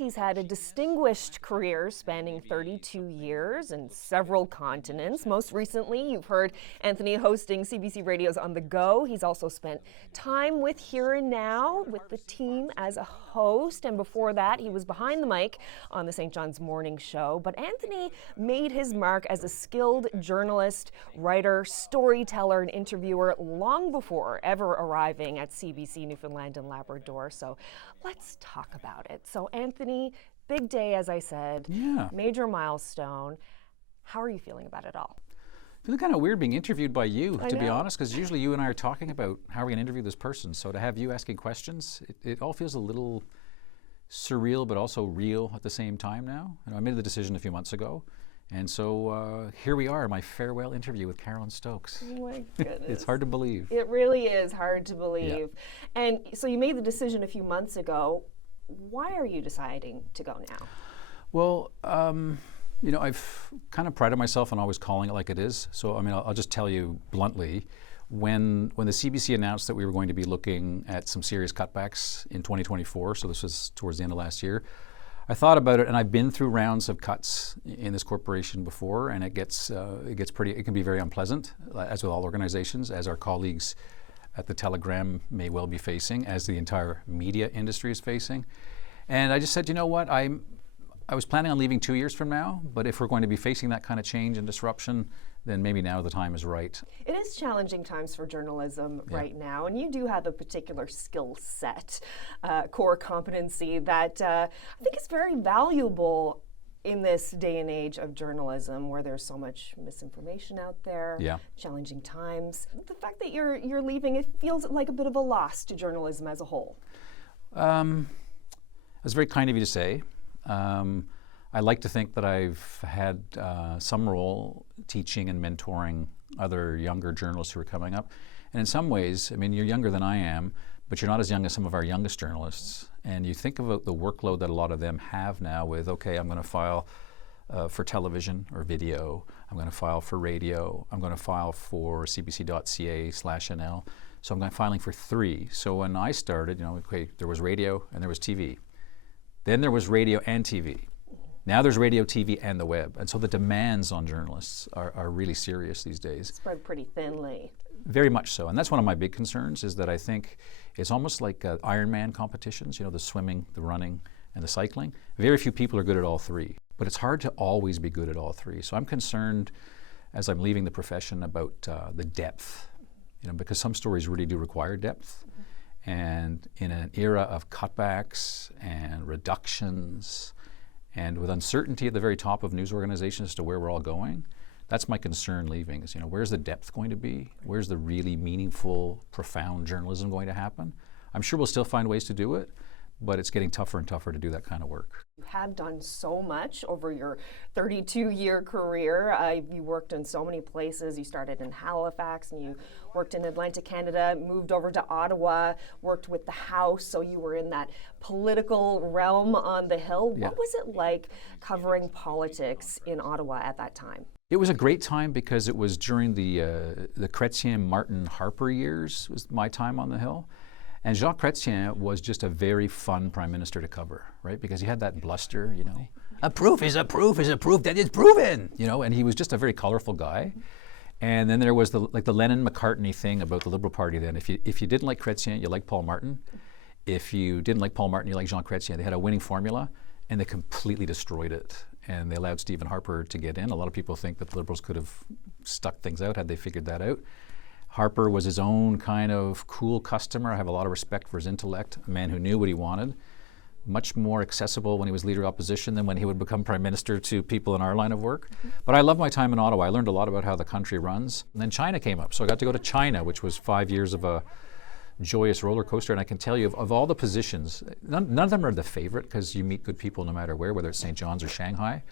He's had a distinguished career spanning 32 years and several continents. Most recently, you've heard Anthony hosting CBC Radio's On the Go. He's also spent time with Here and Now with the team as a host. And before that, he was behind the mic on the St. John's Morning Show. But Anthony made his mark as a skilled journalist, writer, storyteller, and interviewer long before ever arriving at CBC Newfoundland and Labrador. So let's talk about it. So Anthony, big day, as I said, major milestone. How are you feeling about it all? Feeling kind of weird being interviewed by you, to be honest, because usually you and I are talking about how we're going to interview this person. So to have you asking questions, it all feels a little surreal, but also real at the same time now. I made the decision a few months ago. And so here we are, my farewell interview with Carolyn Stokes. Oh my goodness. It's hard to believe. It really is hard to believe. Yeah. And so you made the decision a few months ago. Why are you deciding to go now? Well, you know, I've kind of prided myself on always calling it like it is. So, I mean, I'll just tell you bluntly, when the CBC announced that we were going to be looking at some serious cutbacks in 2024, so this was towards the end of last year, I thought about it, and I've been through rounds of cuts in this corporation before, and it can be very unpleasant, as with all organizations, as our colleagues at the Telegram may well be facing, as the entire media industry is facing. And I just said, you know what, I was planning on leaving 2 years from now, but if we're going to be facing that kind of change and disruption, then maybe now the time is right. It is challenging times for journalism right now, and you do have a particular skill set, core competency that I think is very valuable in this day and age of journalism where there's so much misinformation out there, challenging times. The fact that you're leaving, it feels like a bit of a loss to journalism as a whole. That's very kind of you to say. I like to think that I've had some role teaching and mentoring other younger journalists who are coming up. And in some ways, I mean, you're younger than I am, but you're not as young as some of our youngest journalists. And you think about the workload that a lot of them have now with, okay, I'm going to file for television or video. I'm going to file for radio. I'm going to file for cbc.ca/NL. So I'm filing for 3. So when I started, you know, okay, there was radio and there was TV. Then there was radio and TV. Now there's radio, TV, and the web. And so the demands on journalists are really serious these days. Spread pretty thinly. Very much so. And that's one of my big concerns, is that I think it's almost like Ironman competitions, you know, the swimming, the running, and the cycling. Very few people are good at all 3. But it's hard to always be good at all 3. So I'm concerned, as I'm leaving the profession, about the depth, you know, because some stories really do require depth. And in an era of cutbacks and reductions, and with uncertainty at the very top of news organizations as to where we're all going, that's my concern leaving, is, you know, where's the depth going to be? Where's the really meaningful, profound journalism going to happen? I'm sure we'll still find ways to do it, but it's getting tougher and tougher to do that kind of work. You have done so much over your 32-year career. You worked in so many places. You started in Halifax, and you worked in Atlantic Canada, moved over to Ottawa, worked with the House, so you were in that political realm on the Hill. What was it like covering politics in Ottawa at that time? It was a great time because it was during the Chrétien, Martin, Harper years, was my time on the Hill. And Jacques Chrétien was just a very fun prime minister to cover, right? Because he had that bluster, you know. A proof is a proof is a proof that is proven, you know. And he was just a very colorful guy. And then there was the Lennon-McCartney thing about the Liberal Party then. If you didn't like Chrétien, you liked Paul Martin. If you didn't like Paul Martin, you liked Jean Chrétien. They had a winning formula, and they completely destroyed it. And they allowed Stephen Harper to get in. A lot of people think that the Liberals could have stuck things out had they figured that out. Harper was his own kind of cool customer. I have a lot of respect for his intellect, a man who knew what he wanted. Much more accessible when he was leader of opposition than when he would become prime minister to people in our line of work. But I love my time in Ottawa. I learned a lot about how the country runs. And then China came up. So I got to go to China, which was 5 years of a joyous roller coaster. And I can tell you, of all the positions, none of them are the favorite, because you meet good people no matter where, whether it's St. John's or Shanghai.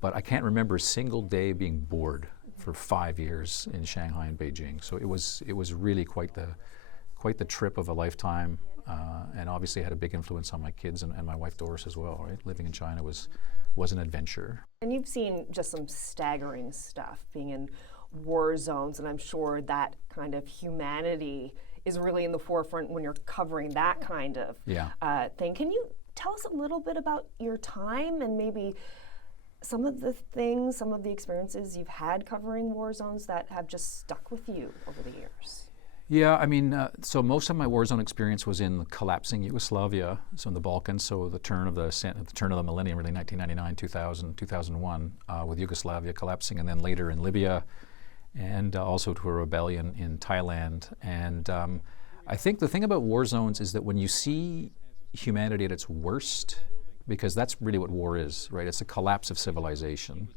But I can't remember a single day being bored for 5 years in Shanghai and Beijing. So it was really quite the trip of a lifetime, and obviously had a big influence on my kids and my wife Doris as well, right? Living in China was an adventure. And you've seen just some staggering stuff, being in war zones, and I'm sure that kind of humanity is really in the forefront when you're covering that kind of thing. Can you tell us a little bit about your time and maybe some of the experiences you've had covering war zones that have just stuck with you over the years. Yeah, I mean, so most of my war zone experience was in collapsing Yugoslavia, so in the Balkans, so the turn of the millennium, really 1999, 2000, 2001, with Yugoslavia collapsing, and then later in Libya, and also to a rebellion in Thailand. And I think the thing about war zones is that when you see humanity at its worst, because that's really what war is, right? It's a collapse of civilization.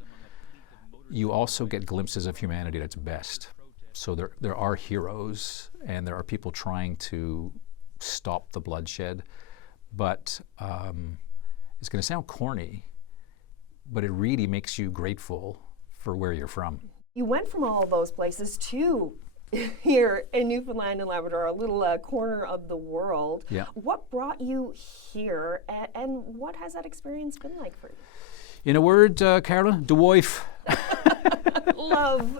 You also get glimpses of humanity at its best. So there are heroes, and there are people trying to stop the bloodshed. But it's going to sound corny, but it really makes you grateful for where you're from. You went from all those places to here in Newfoundland and Labrador, a little corner of the world. Yeah. What brought you here, and what has that experience been like for you? In a word, Carla, de wife. Love.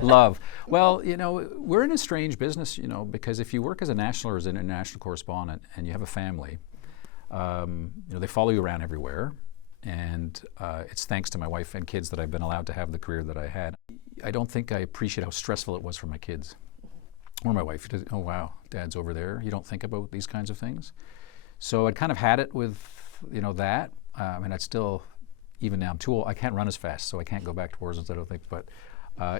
Love. Well, you know, we're in a strange business, you know, because if you work as a national or as an international correspondent and you have a family, you know, they follow you around everywhere. And it's thanks to my wife and kids that I've been allowed to have the career that I had. I don't think I appreciate how stressful it was for my kids or my wife. Oh, wow, Dad's over there. You don't think about these kinds of things. So I'd kind of had it with, you know, that. And I'd still, even now, I'm too old. I can't run as fast, so I can't go back to war zones, I don't think. But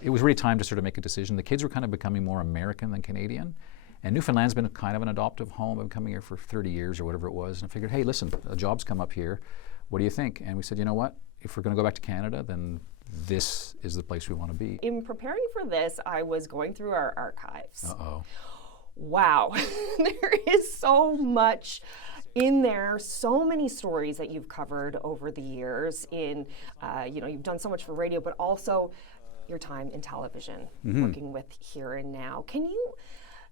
it was really time to sort of make a decision. The kids were kind of becoming more American than Canadian. And Newfoundland's been kind of an adoptive home. I've been coming here for 30 years or whatever it was. And I figured, hey, listen, a job's come up here. What do you think? And we said, you know what? If we're going to go back to Canada, then this is the place we want to be. In preparing for this, I was going through our archives. Uh-oh. Wow. There is so much in there, so many stories that you've covered over the years in, you know, you've done so much for radio, but also your time in television, working with Here and Now. Can you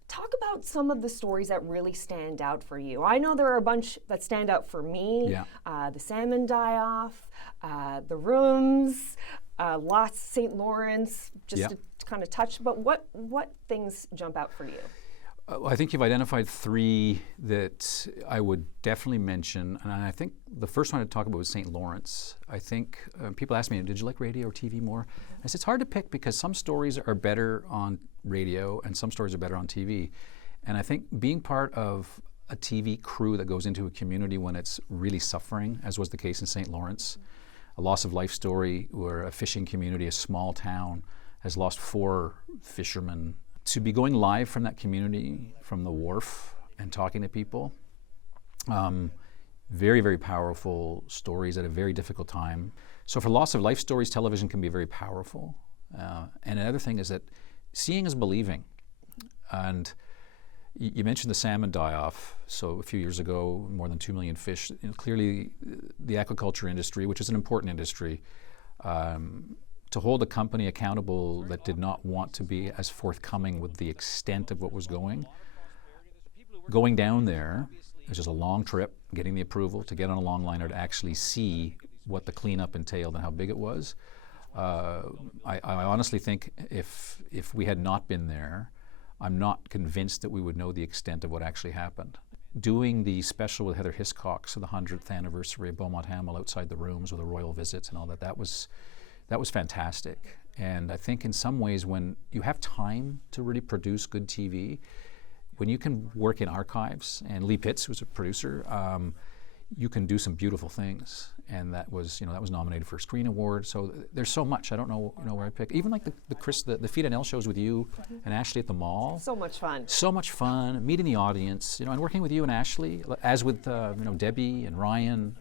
talk about some of the stories that really stand out for you? I know there are a bunch that stand out for me. Yeah. The salmon die-off, the rooms, Lost St. Lawrence, just to kind of touch. But what things jump out for you? I think you've identified three that I would definitely mention. And I think the first one I'd talk about was St. Lawrence. I think people ask me, did you like radio or TV more? I said, it's hard to pick because some stories are better on radio and some stories are better on TV. And I think being part of a TV crew that goes into a community when it's really suffering, as was the case in St. Lawrence, a loss of life story where a fishing community, a small town, has lost 4 fishermen. To be going live from that community, from the wharf, and talking to people, very, very powerful stories at a very difficult time. So for loss of life stories, television can be very powerful. And another thing is that seeing is believing. And you mentioned the salmon die-off. So a few years ago, more than 2 million fish. You know, clearly, the aquaculture industry, which is an important industry, to hold a company accountable that did not want to be as forthcoming with the extent of what was going down there, it was just a long trip, getting the approval to get on a long liner to actually see what the cleanup entailed and how big it was. I honestly think if we had not been there, I'm not convinced that we would know the extent of what actually happened. Doing the special with Heather Hiscox for the 100th anniversary of Beaumont Hamel outside the rooms with the royal visits and all that, that was fantastic. And I think in some ways when you have time to really produce good TV, when you can work in archives, and Lee Pitts, who's a producer, you can do some beautiful things. And that was nominated for a Screen Award. So there's so much. I don't know, where I pick. Even like the Feed and L shows with you and Ashley at the mall. So much fun. So much fun. Meeting the audience, and working with you and Ashley, as with Debbie and Ryan.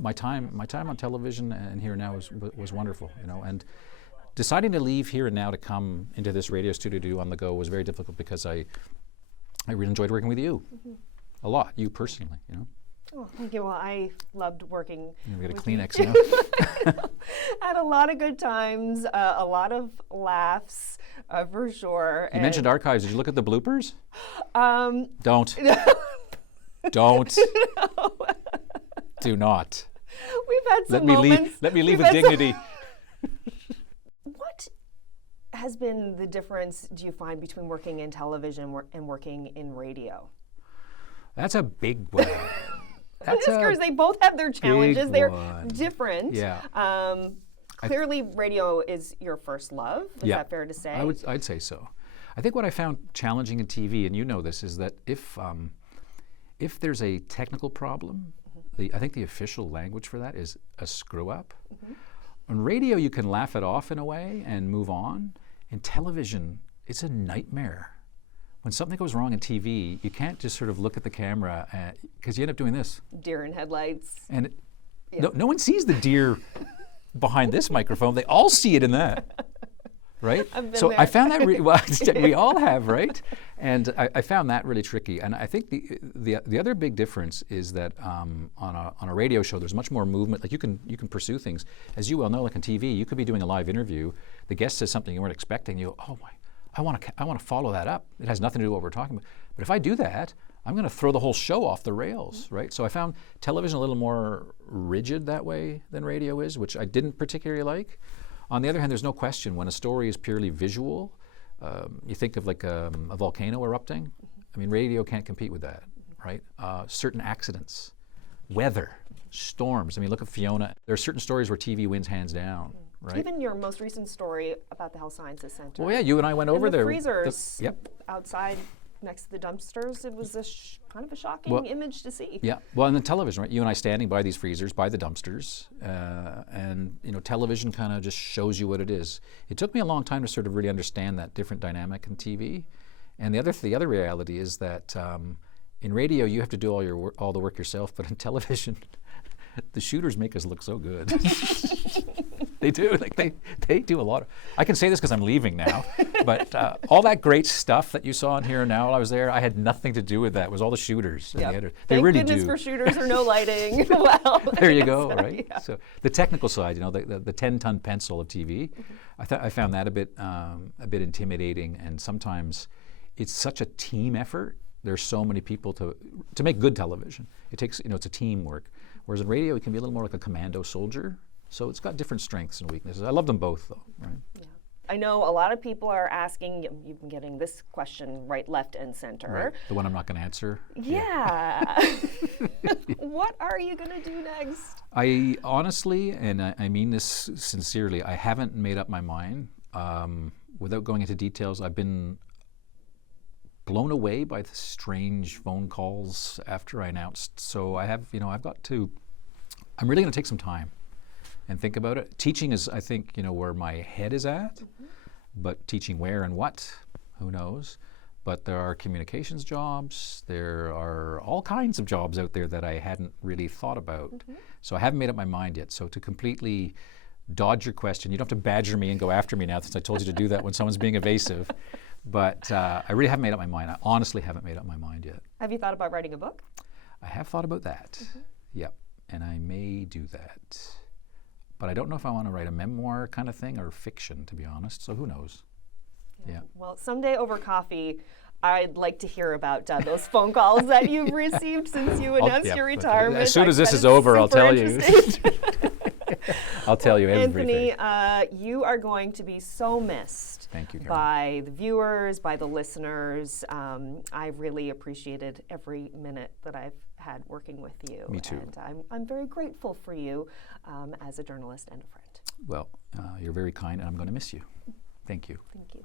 My time on television and Here and Now was wonderful. And deciding to leave Here and Now to come into this radio studio to do On the Go was very difficult because I really enjoyed working with you a lot. You personally, Oh, thank you. Well, I loved working. We got a with Kleenex you. now. Had a lot of good times, a lot of laughs, for sure. You mentioned archives. Did you look at the bloopers? Don't. Don't. No. Do not. We've had some Let me leave with dignity. What has been the difference, do you find, between working in television and working in radio? That's a big one. That's Whiskers, they both have their challenges. They're one. different. Yeah. Clearly, radio is your first love. Is that fair to say? I'd say so. I think what I found challenging in TV, and you know this, is that if there's a technical problem, I think the official language for that is a screw up. On radio, you can laugh it off in a way and move on. In television, it's a nightmare. When something goes wrong in TV, you can't just sort of look at the camera because you end up doing this. Deer in headlights. And no one sees the deer behind this microphone. They all see it in that. Right? So there. I found that we all have, right? And I found that really tricky. And I think the other big difference is that on a radio show, there's much more movement. Like you can pursue things, as you well know. Like on TV, you could be doing a live interview. The guest says something you weren't expecting. You go, oh my, I want to follow that up. It has nothing to do with what we're talking about. But if I do that, I'm going to throw the whole show off the rails, right? So I found television a little more rigid that way than radio is, which I didn't particularly like. On the other hand, there's no question when a story is purely visual, you think of like a volcano erupting. I mean, radio can't compete with that, right? Certain accidents, weather, storms. I mean, look at Fiona. There are certain stories where TV wins hands down, right? Even your most recent story about the Health Sciences Center. Well, yeah, you and I went over the there. Freezers outside next to the dumpsters. It was kind of a shocking image to see. Yeah, well, and the television, right? You and I standing by these freezers, by the dumpsters, and television kind of just shows you what it is. It took me a long time to sort of really understand that different dynamic in TV, and the other reality is that in radio you have to do all the work yourself, but in television, the shooters make us look so good. They do. Like they do a lot. I can say this because I'm leaving now, but all that great stuff that you saw in Here and Now while I was there, I had nothing to do with that. It was all the shooters. Yep. They Thank really goodness do. for shooters or no lighting. Well, there you go. Right. Yeah. So the technical side, the 10-ton pencil of TV, I found that a bit intimidating, and sometimes it's such a team effort. There's so many people to make good television. It takes it's a teamwork. Whereas in radio, it can be a little more like a commando soldier. So it's got different strengths and weaknesses. I love them both, though, right? Yeah. I know a lot of people are asking, you've been getting this question right, left, and center. Right. The one I'm not going to answer. Yeah. What are you going to do next? I honestly, and I mean this sincerely, I haven't made up my mind. Without going into details, I've been blown away by the strange phone calls after I announced. So I have, I'm really going to take some time and think about it. Teaching is, I think, where my head is at, but teaching where and what, who knows? But there are communications jobs, there are all kinds of jobs out there that I hadn't really thought about. So I haven't made up my mind yet. So to completely dodge your question, you don't have to badger me and go after me now since I told you to do that when someone's being evasive. But I really haven't made up my mind. I honestly haven't made up my mind yet. Have you thought about writing a book? I have thought about that. Yep. And I may do that. But I don't know if I want to write a memoir kind of thing or fiction, to be honest. So who knows? Yeah. Well, someday over coffee, I'd like to hear about those phone calls that you've received since you announced your retirement. As soon as this is over, I'll tell you. I'll tell you everything. Anthony, you are going to be so missed. Thank you, Germain. By the viewers, by the listeners. I really appreciated every minute that I've had working with you. Me too. And I'm very grateful for you as a journalist and a friend. Well, you're very kind, and I'm going to miss you. Thank you. Thank you.